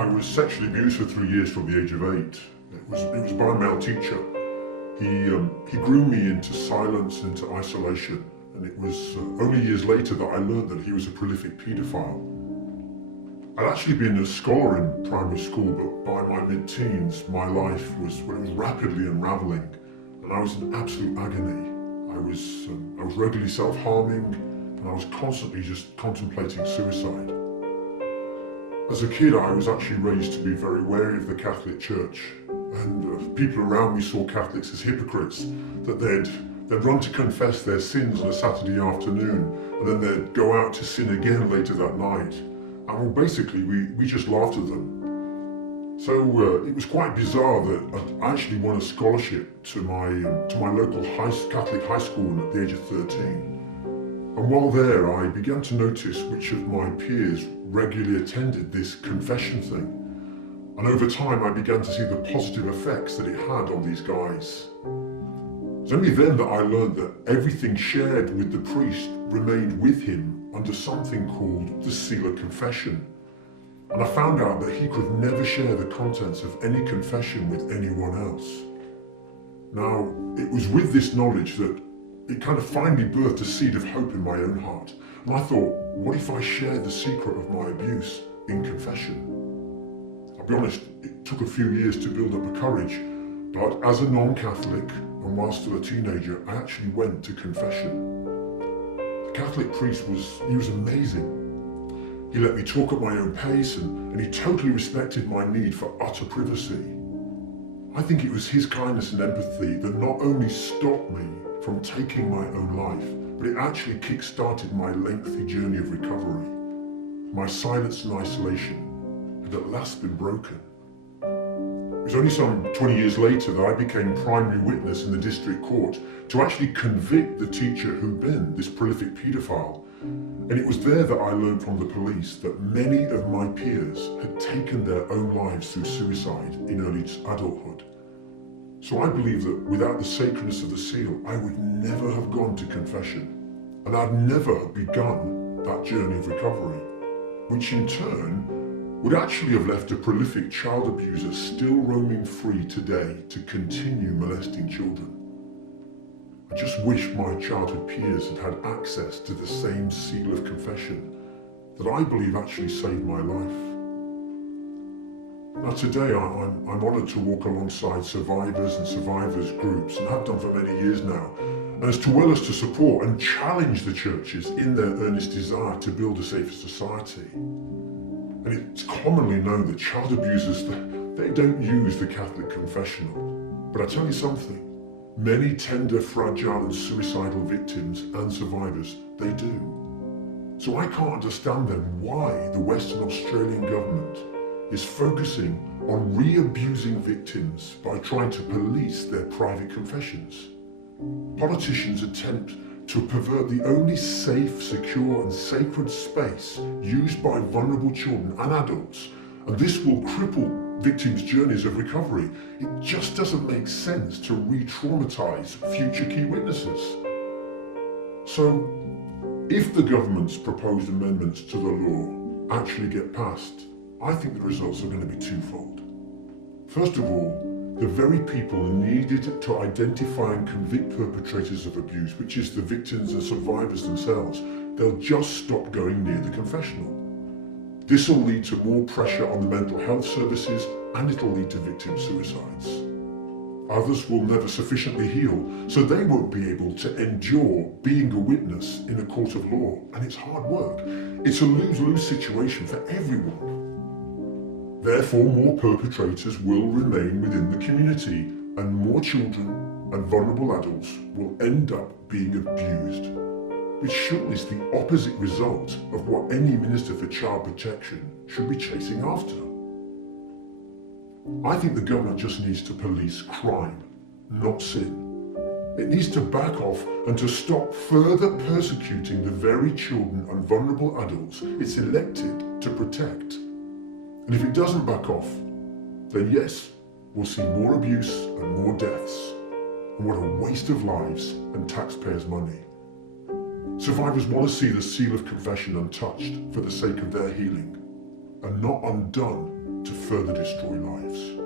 I was sexually abused for 3 years from the age of 8. It was by a male teacher. He groomed me into silence, into isolation, and it was only years later that I learned that he was a prolific paedophile. I'd actually been a scholar in primary school, but by my mid-teens, my life was rapidly unraveling, and I was in absolute agony. I was regularly self-harming, and I was constantly just contemplating suicide. As a kid, I was actually raised to be very wary of the Catholic Church, and people around me saw Catholics as hypocrites, that they'd run to confess their sins on a Saturday afternoon, and then they'd go out to sin again later that night. And well, basically, we just laughed at them. So it was quite bizarre that I actually won a scholarship to my local Catholic high school at the age of 13. And while there, I began to notice which of my peers regularly attended this confession thing. And over time, I began to see the positive effects that it had on these guys. It's only then that I learned that everything shared with the priest remained with him under something called the seal of confession. And I found out that he could never share the contents of any confession with anyone else. Now, it was with this knowledge that it kind of finally birthed a seed of hope in my own heart. And I thought, what if I shared the secret of my abuse in confession? I'll be honest, it took a few years to build up the courage, but as a non-Catholic, and while still a teenager, I actually went to confession. The Catholic priest was amazing. He let me talk at my own pace, and he totally respected my need for utter privacy. I think it was his kindness and empathy that not only stopped me from taking my own life, but it actually kick-started my lengthy journey of recovery. My silence and isolation had at last been broken. It was only some 20 years later that I became primary witness in the district court to actually convict the teacher who'd been this prolific paedophile. And it was there that I learned from the police that many of my peers had taken their own lives through suicide in early adulthood. So I believe that without the sacredness of the seal, I would never have gone to confession, and I'd never have begun that journey of recovery, which in turn would actually have left a prolific child abuser still roaming free today to continue molesting children. I just wish my childhood peers had had access to the same seal of confession that I believe actually saved my life. Now today I'm honoured to walk alongside survivors and survivors groups, and have done for many years now, and as well as to support and challenge the churches in their earnest desire to build a safer society. And it's commonly known that child abusers, they don't use the Catholic confessional. But I tell you something, many tender, fragile and suicidal victims and survivors, they do. So I can't understand then why the Western Australian government is focusing on re-abusing victims by trying to police their private confessions. Politicians attempt to pervert the only safe, secure and sacred space used by vulnerable children and adults, and this will cripple victims' journeys of recovery. It just doesn't make sense to re-traumatize future key witnesses. So, if the government's proposed amendments to the law actually get passed, I think the results are going to be twofold. First of all, the very people needed to identify and convict perpetrators of abuse, which is the victims and survivors themselves, they'll just stop going near the confessional. This will lead to more pressure on the mental health services, and it'll lead to victim suicides. Others will never sufficiently heal, so they won't be able to endure being a witness in a court of law, and it's hard work. It's a lose-lose situation for everyone. Therefore, more perpetrators will remain within the community, and more children and vulnerable adults will end up being abused, which surely is the opposite result of what any Minister for Child Protection should be chasing after. I think the government just needs to police crime, not sin. It needs to back off and to stop further persecuting the very children and vulnerable adults it's elected to protect. And if it doesn't back off, then yes, we'll see more abuse and more deaths. And what a waste of lives and taxpayers' money. Survivors want to see the seal of confession untouched for the sake of their healing, and not undone to further destroy lives.